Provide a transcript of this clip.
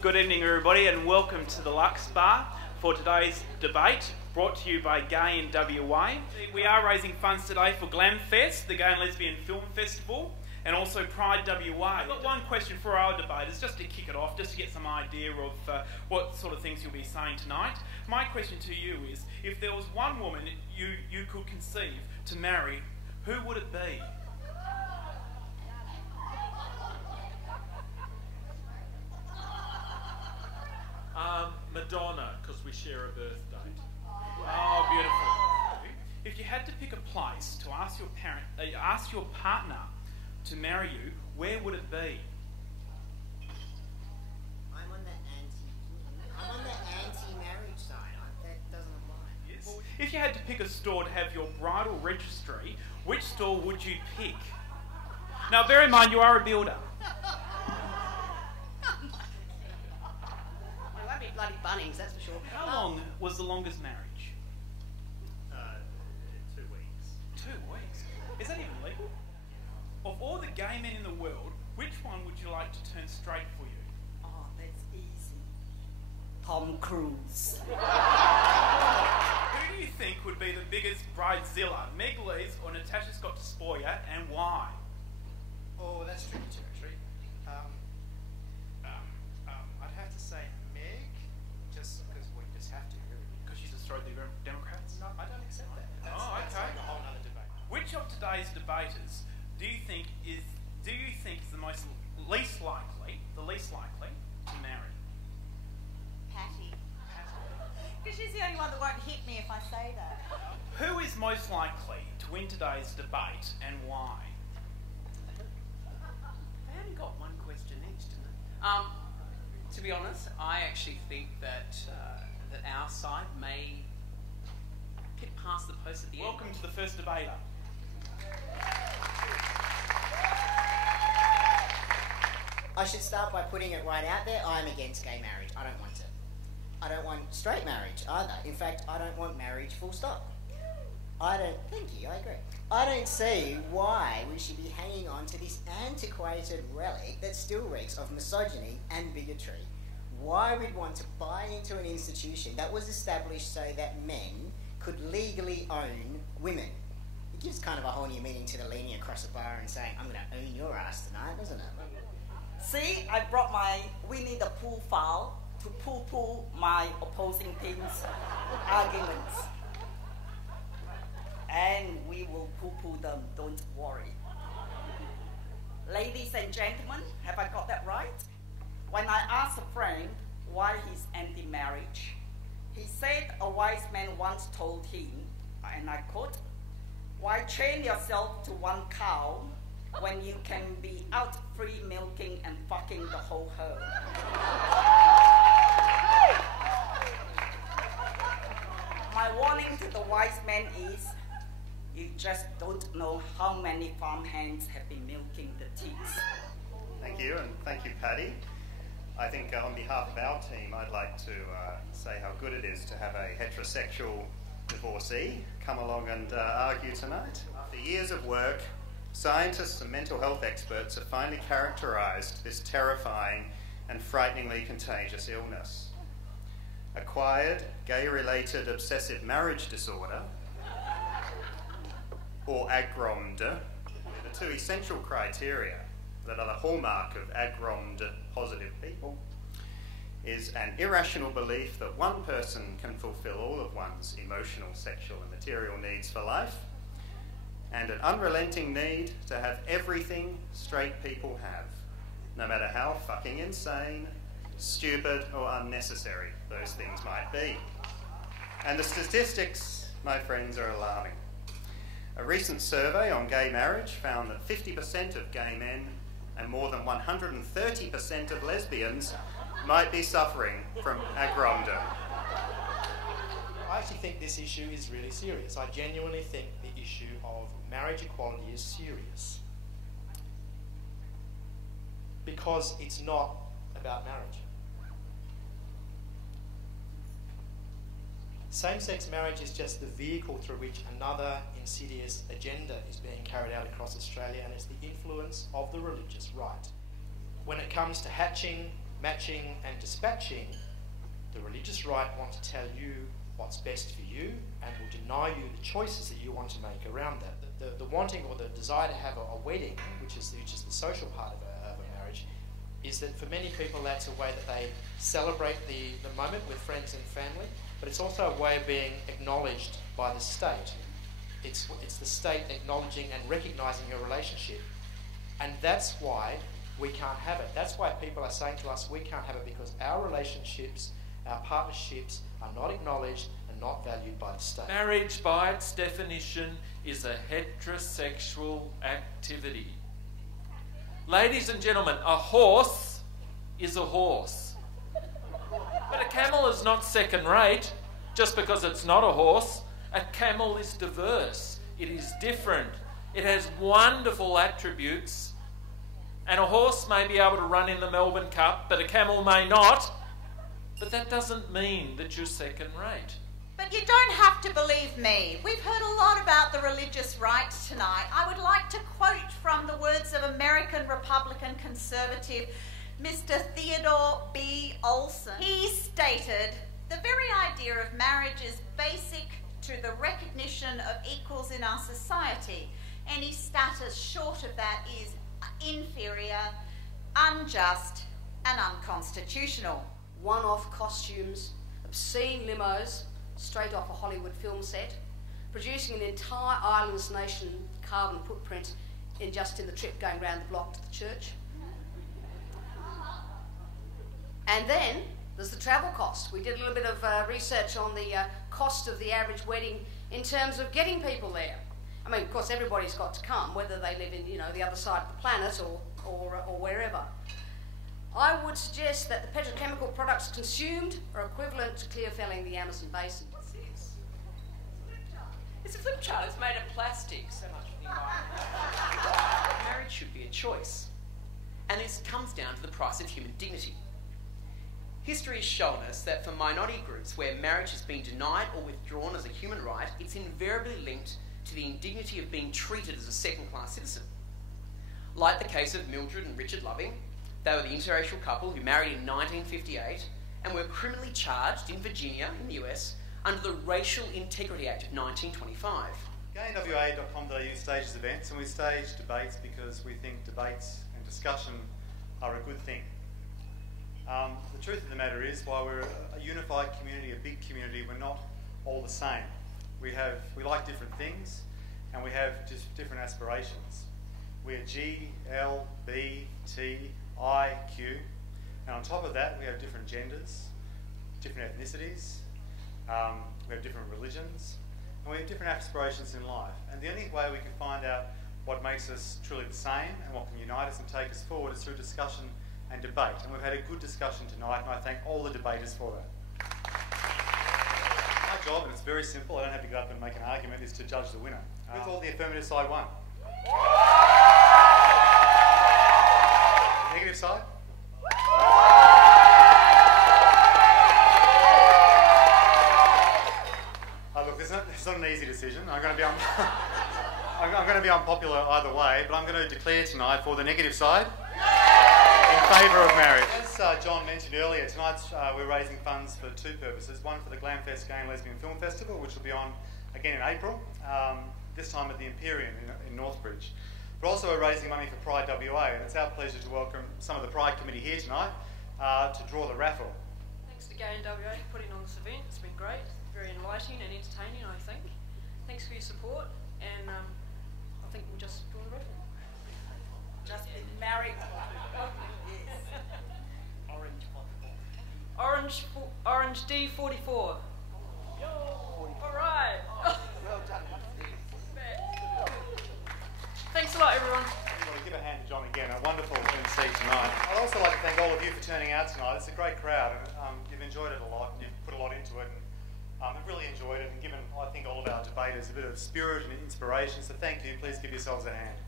Good evening, everybody, and welcome to the Lux Bar for today's debate, brought to you by Gay in WA. We are raising funds today for Glamfest, the Gay and Lesbian Film Festival, and also Pride WA. I've got one question for our debaters, just to kick it off, just to get some idea of what sort of things you'll be saying tonight. My question to you is, if there was one woman you could conceive to marry, who would it be? Madonna, because we share a birth date. Oh, beautiful. If you had to pick a place to ask your partner to marry you, where would it be? I'm on the anti-marriage side. That doesn't apply. Yes. Well, if you had to pick a store to have your bridal registry, which store would you pick? Now, bear in mind, you are a builder. Bloody Bunnings, that's for sure. How long was the longest marriage? 2 weeks. 2 weeks? Is that even legal? Of all the gay men in the world, which one would you like to turn straight for you? Oh, that's easy. Tom Cruise. Who do you think would be the biggest bridezilla, Meg Lees or Natasha Scott Despoja, and why? Oh, that's tricky territory. I'd have to say Meg, just because we just have to, really. Because she's destroyed the Democrats? No, I don't accept that. That's Okay. like a whole other debate. Which of today's debaters do you think is the least likely to marry? Patty. Because she's the only one that won't hit me if I say that. Who is most likely to win today's debate and why? They only got one question each, didn't they? To be honest, I actually think that that our side may get past the post at the end. Welcome to the first debater. I should start by putting it right out there. I'm against gay marriage. I don't want it. I don't want straight marriage either. In fact, I don't want marriage full stop. Thank you, I agree. I don't see why we should be hanging on to this antiquated relic that still reeks of misogyny and bigotry. Why we'd want to buy into an institution that was established so that men could legally own women. It gives kind of a whole new meaning to the leaning across the bar and saying, I'm going to own your ass tonight, doesn't it? See, I brought my Winnie the Pooh file to poo-poo my opposing team's arguments. And we will poo-poo them, don't worry. Ladies and gentlemen, have I got that right? When I asked a friend why he's anti-marriage, he said a wise man once told him, and I quote, "Why chain yourself to one cow when you can be out free milking and fucking the whole herd?" My warning to the wise man is, you just don't know how many farmhands have been milking the teats. Thank you, and thank you, Paddy. I think on behalf of our team, I'd like to say how good it is to have a heterosexual divorcee come along and argue tonight. After years of work, scientists and mental health experts have finally characterised this terrifying and frighteningly contagious illness. Acquired gay-related obsessive marriage disorder, or AGROMD, the two essential criteria that are the hallmark of AGROMD-positive people, is an irrational belief that one person can fulfil all of one's emotional, sexual and material needs for life, and an unrelenting need to have everything straight people have, no matter how fucking insane, stupid or unnecessary those things might be. And the statistics, my friends, are alarming. A recent survey on gay marriage found that 50% of gay men and more than 130% of lesbians might be suffering from AGROMD. I actually think this issue is really serious. I genuinely think the issue of marriage equality is serious. Because it's not about marriage. Same-sex marriage is just the vehicle through which another insidious agenda is being carried out across Australia, and it's the influence of the religious right. When it comes to hatching matching and dispatching, the religious right want to tell you what's best for you and will deny you the choices that you want to make around that. The wanting or the desire to have a wedding, which is the social part of a marriage, is that for many people that's a way that they celebrate the moment with friends and family, but it's also a way of being acknowledged by the state. It's the state acknowledging and recognising your relationship. And that's why we can't have it. That's why people are saying to us we can't have it, because our relationships, our partnerships are not acknowledged and not valued by the state. Marriage, by its definition, is a heterosexual activity. Ladies and gentlemen, a horse is a horse. But a camel is not second rate just because it's not a horse. A camel is diverse. It is different. It has wonderful attributes. And a horse may be able to run in the Melbourne Cup, but a camel may not. But that doesn't mean that you're second rate. But you don't have to believe me. We've heard a lot about the religious right tonight. I would like to quote from the words of American Republican conservative Mr. Theodore B. Olson. He stated, "The very idea of marriage is basic to the recognition of equals in our society. Any status short of that is inferior, unjust, and unconstitutional." One-off costumes, obscene limos, straight off a Hollywood film set, producing an entire island's nation carbon footprint in the trip going round the block to the church. And then there's the travel cost. We did a little bit of research on the cost of the average wedding in terms of getting people there. I mean, of course, everybody's got to come, whether they live in, the other side of the planet or wherever. I would suggest that the petrochemical products consumed are equivalent to clear felling the Amazon basin. What's this? It's a flip chart. It's made of plastic. So much for the environment. Marriage should be a choice. And this comes down to the price of human dignity. History has shown us that for minority groups where marriage has been denied or withdrawn as a human right, it's invariably linked to the indignity of being treated as a second-class citizen. Like the case of Mildred and Richard Loving, they were the interracial couple who married in 1958 and were criminally charged in Virginia, in the US, under the Racial Integrity Act of 1925. GayNWA.com.au stages events, and we stage debates because we think debates and discussion are a good thing. The truth of the matter is, while we're a unified community, a big community, we're not all the same. We like different things, and we have just different aspirations. We're G, L, B, T, I, Q, and on top of that we have different genders, different ethnicities, we have different religions, and we have different aspirations in life. And the only way we can find out what makes us truly the same and what can unite us and take us forward is through discussion and debate. And we've had a good discussion tonight, and I thank all the debaters for that. My job, and it's very simple, I don't have to get up and make an argument, is to judge the winner. With all the affirmative side won. Negative side? Look, it's not an easy decision. I'm going to be unpopular either way, but I'm going to declare tonight for the negative side in favour of marriage. As John mentioned earlier, tonight we're raising funds for two purposes. One for the Glamfest Gay and Lesbian Film Festival, which will be on again in April, this time at the Empyrean in Northbridge. But also we're raising money for Pride WA, and it's our pleasure to welcome some of the Pride Committee here tonight to draw the raffle. Thanks to Gay and WA for putting on this event. It's been great, very enlightening and entertaining, I think. Thanks for your support, and I think we'll just draw the raffle. Just been married. Orange D44. All right. Well done. Thanks a lot, everyone. Everybody, give a hand to John again. A wonderful MC tonight. I'd also like to thank all of you for turning out tonight. It's a great crowd, and you've enjoyed it a lot, and you've put a lot into it. And I've really enjoyed it, and given, I think, all of our debaters a bit of spirit and inspiration. So thank you. Please give yourselves a hand.